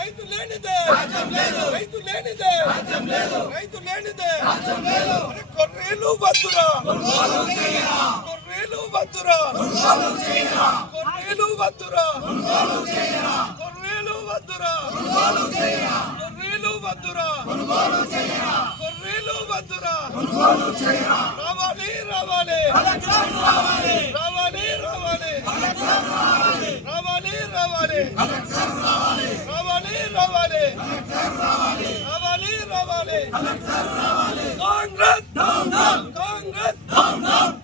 రైతు లేనిదే రైతు లేనిదే రైతు లేనిదే కొర్రీలు వద్దురా కొర్రీలు వద్దురా కొర్రీలు వద్దురా కొర్రీలు వద్దురా కొర్రీలు వద్దురా కొర్రీలు వద్దురా రావాలి రావాలి రావాలి రావాలి రావాలి రావాలి రావాలి రావాలి రావాలి రావాలి Congress Congress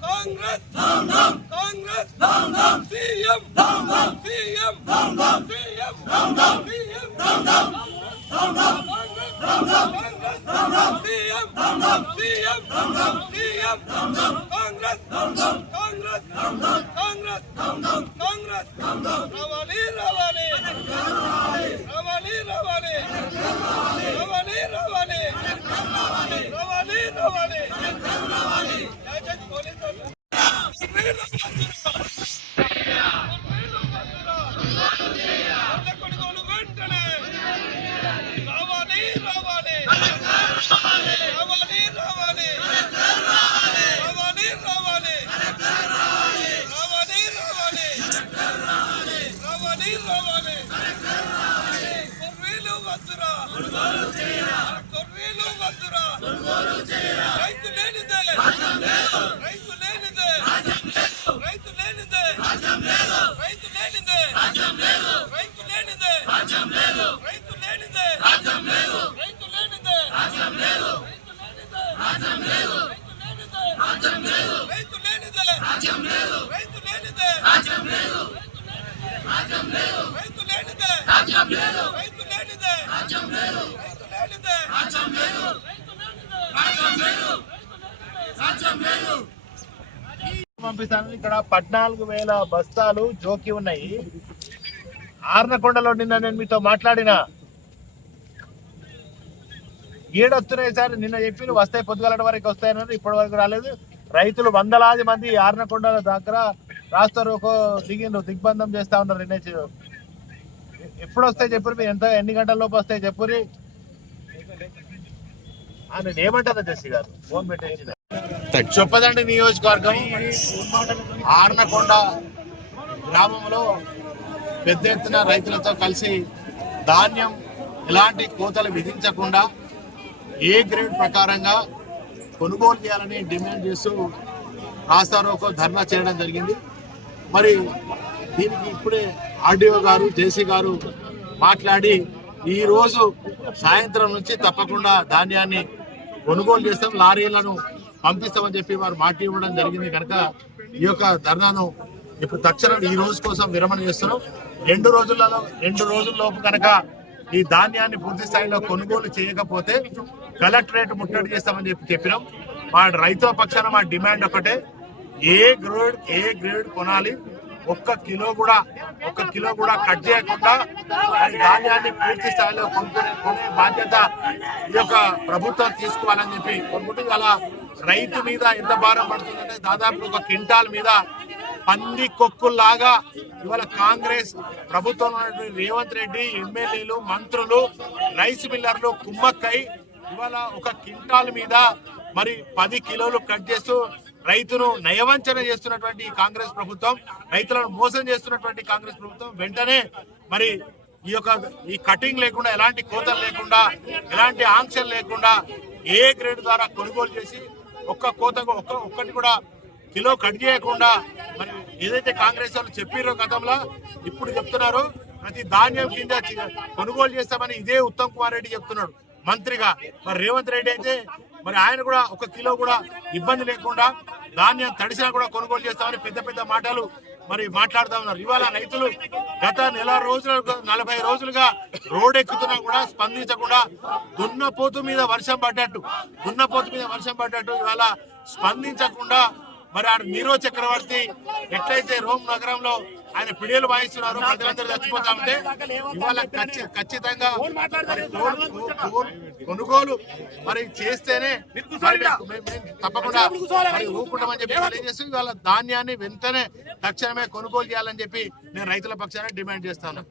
Congress Congress CM CM CM Congress Congress Congress Congress రావాలి రావాలి రావాలి రావాలి రావాలి రావాలి రావాలి రావాలి పోలీసు కొనుగోలు వెంటనే రావాలి రావాలి రావాలి రావాలి రావాలి రావాలి రావాలి రావాలి రావాలి కొర్రీలు వద్దురా కొర్రీలు వద్దురా రైతు లేనిదే రైతు లేనిదే రైతు లేనిదే రైతు లేనిదే రైతు లేనిదే రైతు లేనిదే రైతు లేనిదే రైతు లేనిదే రైతు లేనిదే రైతు లేనిదే పంపిస్తాను. ఇక్కడ 14,000 బస్తాలు జోకి ఉన్నాయి. ఆర్నకొండలో నిన్న నేను మీతో మాట్లాడిన ఏడొస్తున్నాయి సార్. నిన్న చెప్పి వస్తాయి, పొద్దుగలటి వరకు వస్తాయన్నారు, ఇప్పటి వరకు రాలేదు. రైతులు వందలాది మంది ఆర్నకొండల దగ్గర రాస్తారు, దిగిండ్రు, దిగ్బంధం చేస్తా ఉన్నారు. ఎన్హెచ్ ఎప్పుడు వస్తాయి చెప్పురు, మీరు ఎన్ని గంటల లోపు వస్తాయి చెప్పురి అని ఏమంటారు జస్సి గారు ఫోన్ పెట్టేసి. చొప్పదండి నియోజకవర్గం ఆర్నకొండ గ్రామంలో పెద్ద ఎత్తున రైతులతో కలిసి ధాన్యం ఎలాంటి కోతలు విధించకుండా ఏ గ్రేడ్ ప్రకారంగా కొనుగోలు చేయాలని డిమాండ్ చేస్తూ రాస్తారోకో ధర్నా చేయడం జరిగింది. మరి దీనికి ఇప్పుడే ఆర్డీఓ గారు, జేసీ గారు మాట్లాడి ఈరోజు సాయంత్రం నుంచి తప్పకుండా ధాన్యాన్ని కొనుగోలు చేస్తాం, లారీలను పంపిస్తామని చెప్పి వారు మాట ఇవ్వడం జరిగింది. కనుక ఈ యొక్క ధర్నాను ఇప్పుడు తక్షణం ఈ రోజు కోసం విరమణ చేస్తున్నాం. 2 రోజుల్లోపు కనుక ఈ ధాన్యాన్ని పూర్తి స్థాయిలో కొనుగోలు చేయకపోతే కలెక్టరేట్ ముట్టడి చేస్తామని చెప్పినాం. మా రైతుల పక్షాన మా డిమాండ్ ఒకటే, ఏ గ్రేడ్ కొనాలి, ఒక్క కిలో కూడా కట్ చేయకుండా ధాన్యాన్ని పూర్తి స్థాయిలో కొనే బాధ్యత ఈ యొక్క ప్రభుత్వం తీసుకోవాలని చెప్పి కొనుక్కుంటే అలా రైతు మీద ఎంత భారం పడుతుందంటే దాదాపు ఒక క్వింటాల్ మీద పంది కొక్కుల్లాగా ఇవాళ కాంగ్రెస్ ప్రభుత్వంలో రేవంత్ రెడ్డి, ఎమ్మెల్యేలు, మంత్రులు, రైస్ మిల్లర్లు కుమ్మక్కై ఇవాళ ఒక క్వింటాల్ మీద మరి 10 కిలోలు కట్ చేస్తూ రైతును నయవంచన చేస్తున్నటువంటి కాంగ్రెస్ ప్రభుత్వం, రైతులను మోసం చేస్తున్నటువంటి కాంగ్రెస్ ప్రభుత్వం వెంటనే మరి ఈ కటింగ్ లేకుండా, ఎలాంటి కోతలు లేకుండా, ఎలాంటి ఆంక్షలు లేకుండా ఏ గ్రేడ్ ద్వారా కొనుగోలు చేసి ఒక్కటి కూడా కిలో కట్ చేయకుండా మరి ఏదైతే కాంగ్రెస్ వాళ్ళు చెప్పారో గతంలో ఇప్పుడు చెప్తున్నారు ప్రతి ధాన్యం కింద కొనుగోలు చేస్తామని ఇదే ఉత్తమ్ కుమార్ రెడ్డి చెప్తున్నాడు మంత్రిగా. మరి రేవంత్ రెడ్డి అయితే మరి ఆయన కూడా 1 కిలో కూడా ఇబ్బంది లేకుండా ధాన్యం తడిసినా కూడా కొనుగోలు చేస్తామని పెద్ద మాటలు మరి మాట్లాడుతూ ఉన్నారు. ఇవాళ రైతులు గత 40 రోజులుగా రోడ్ ఎక్కుతున్నా కూడా స్పందించకుండా దున్నపోతు మీద వర్షం పడ్డట్టు ఇవాళ స్పందించకుండా మరి ఆ నీరో చక్రవర్తి ఎట్లయితే రోమ్ నగరంలో ఆయన పిడియలు వాయిస్తున్నారు, ప్రజలందరూ చచ్చిపోతా ఉంటే ఇవాళ ఖచ్చితంగా కొనుగోలు మరి చేస్తేనే తప్పకుండా మరి ఊరుకుంటామని చెప్పి తెలియజేస్తూ ఇవాళ ధాన్యాన్ని వెంటనే తక్షణమే కొనుగోలు చేయాలని చెప్పి నేను రైతుల పక్షాన డిమాండ్ చేస్తాను.